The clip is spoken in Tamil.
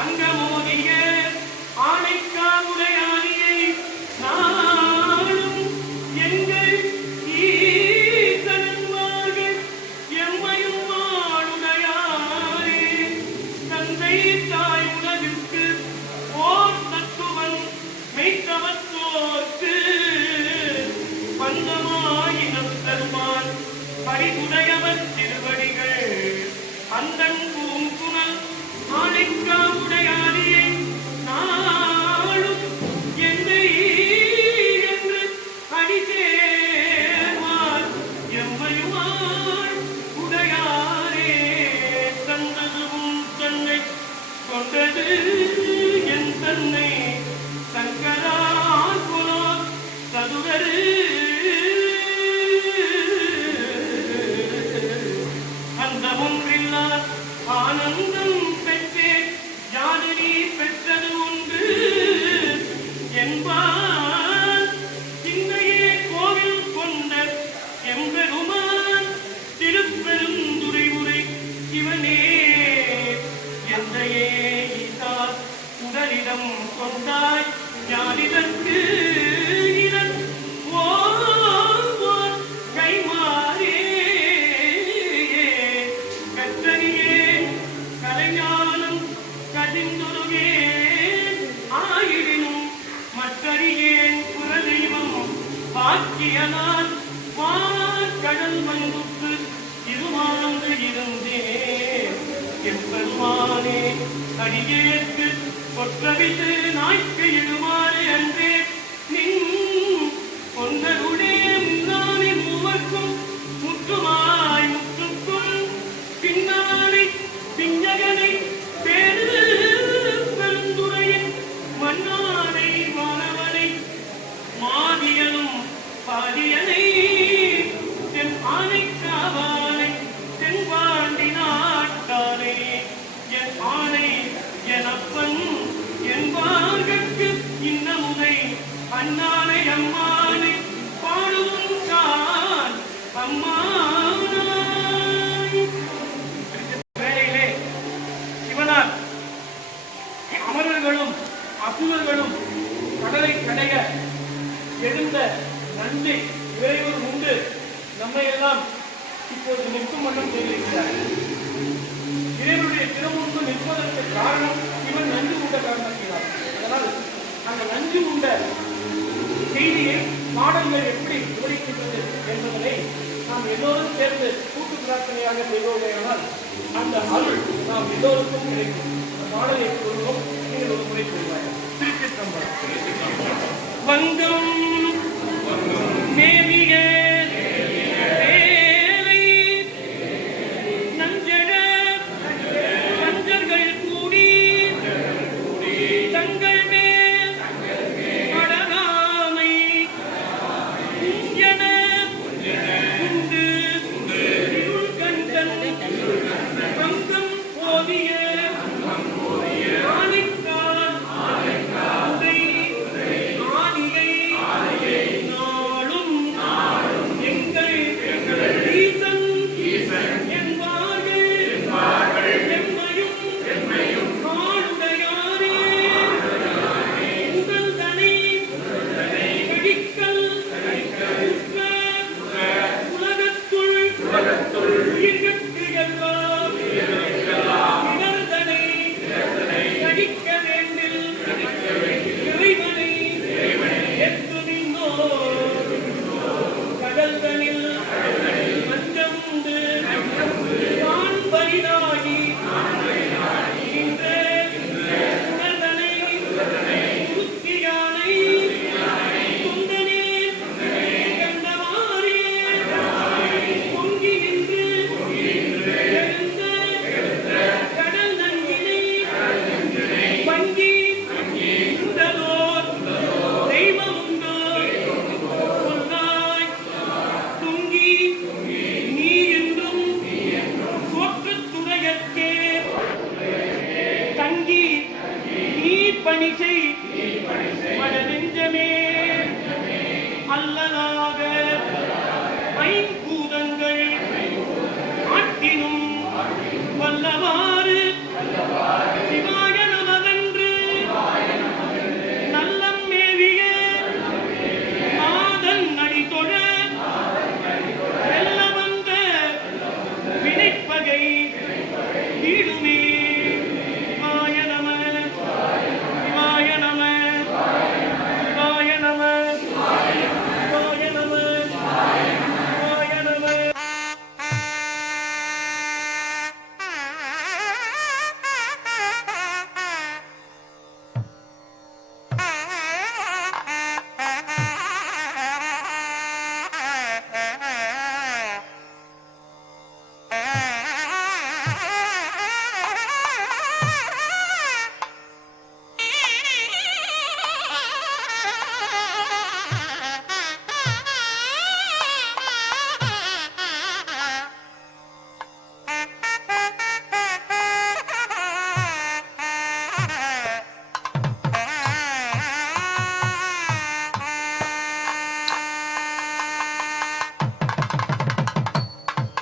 அங்கமோதிய ஆணைக்காவுடையாரியை நாளும் எங்கள் ஈசனன்மார்கள் எம்மையும் வாழுடையாரே. தந்தை தாய் உலகிற்கு ஓர் தத்துவன் மெய்த்தவத்தோர்க்கு பந்தமாயினம் தருமான் பரிவுடையவர் திருவடிகள். அந்தன் பூங்குணல் ஆணைக்காவுடையாரியை நாளும் என்னை என்று அடிசேர்வார் எம்மையுமாள் உடையாரே. தந்ததுவும் தன்னை கொண்டது என் தன்னை சங்கரால் புலோ சதுரரு அந்த ஒன்றில்லார் ஆனந்தம் பெற்றேன் யாது நீ பெற்றது உண்டு என்பார். சிந்தையே கோவில் கொண்ட எம்பெருமான் திருப்பெருந்துறை உரை இவனே. எந்தையே ஈசா உடலிடம் கொண்டாய் ஞானிதற்கு ஆக்கியனான் கடல் மண்புக்கு இருமாந்து இருந்தேன். எப்பெருமானே அடியேற்கு கொற்றவித்து நாய்க்கு இடுமாறு அன்றே நின் பொன்னருளே முன்னானே மூவர்க்கும் முற்றுமாய் முற்றுக்கும் பின்னானை பிஞ்சகனை பேரு பெருந்துறையின் மன்னானை மாணவனை மாதியனும் பாதியனை தென் ஆணைக்காவானை தென்பாண்டி நாட்டானை என் ஆணை என் அப்பன் என்பார்கட்கு இன்னமுதை அண்ணானை அம்மானை பாடுவும் தான் அம்மானாய். வேளையிலே சிவனார் அமரர்களும் அசுரர்களும் கடலை கடைய எழுந்த நன்றி இறைவன் உண்டு நம்மை எல்லாம் இப்போது நிற்கும் வண்ணம் செய்திருக்கிறார். இறைவனுடைய திருமுன்பு நிற்பதற்கு காரணம் இவன் நஞ்சு உண்ட காரணத்தினார். அதனால் அந்த நஞ்சு உண்ட செய்தியை பாடல்கள் எப்படி விவரிக்கின்றது என்பதனை நாம் எல்லோரும் சேர்ந்து கூட்டு பிரார்த்தனையாக செய்வோமையானால் அந்த அருள் நாம் எல்லோருக்கும் கிடைக்கும். அந்த பாடலை கூறுவோம். நீங்கள் ஒரு முறை சொல்வார்கள். திருச்சிற்றம்பலம். வங்கம் மேவிய வேலை நஞ்சட நஞ்சர்கள் கூடி தங்கள் மேல் அடகாமை என உண்டு இருள் கண்டன் வங்கம் போதிய பணிசை மனநெஞ்சமே அல்லலா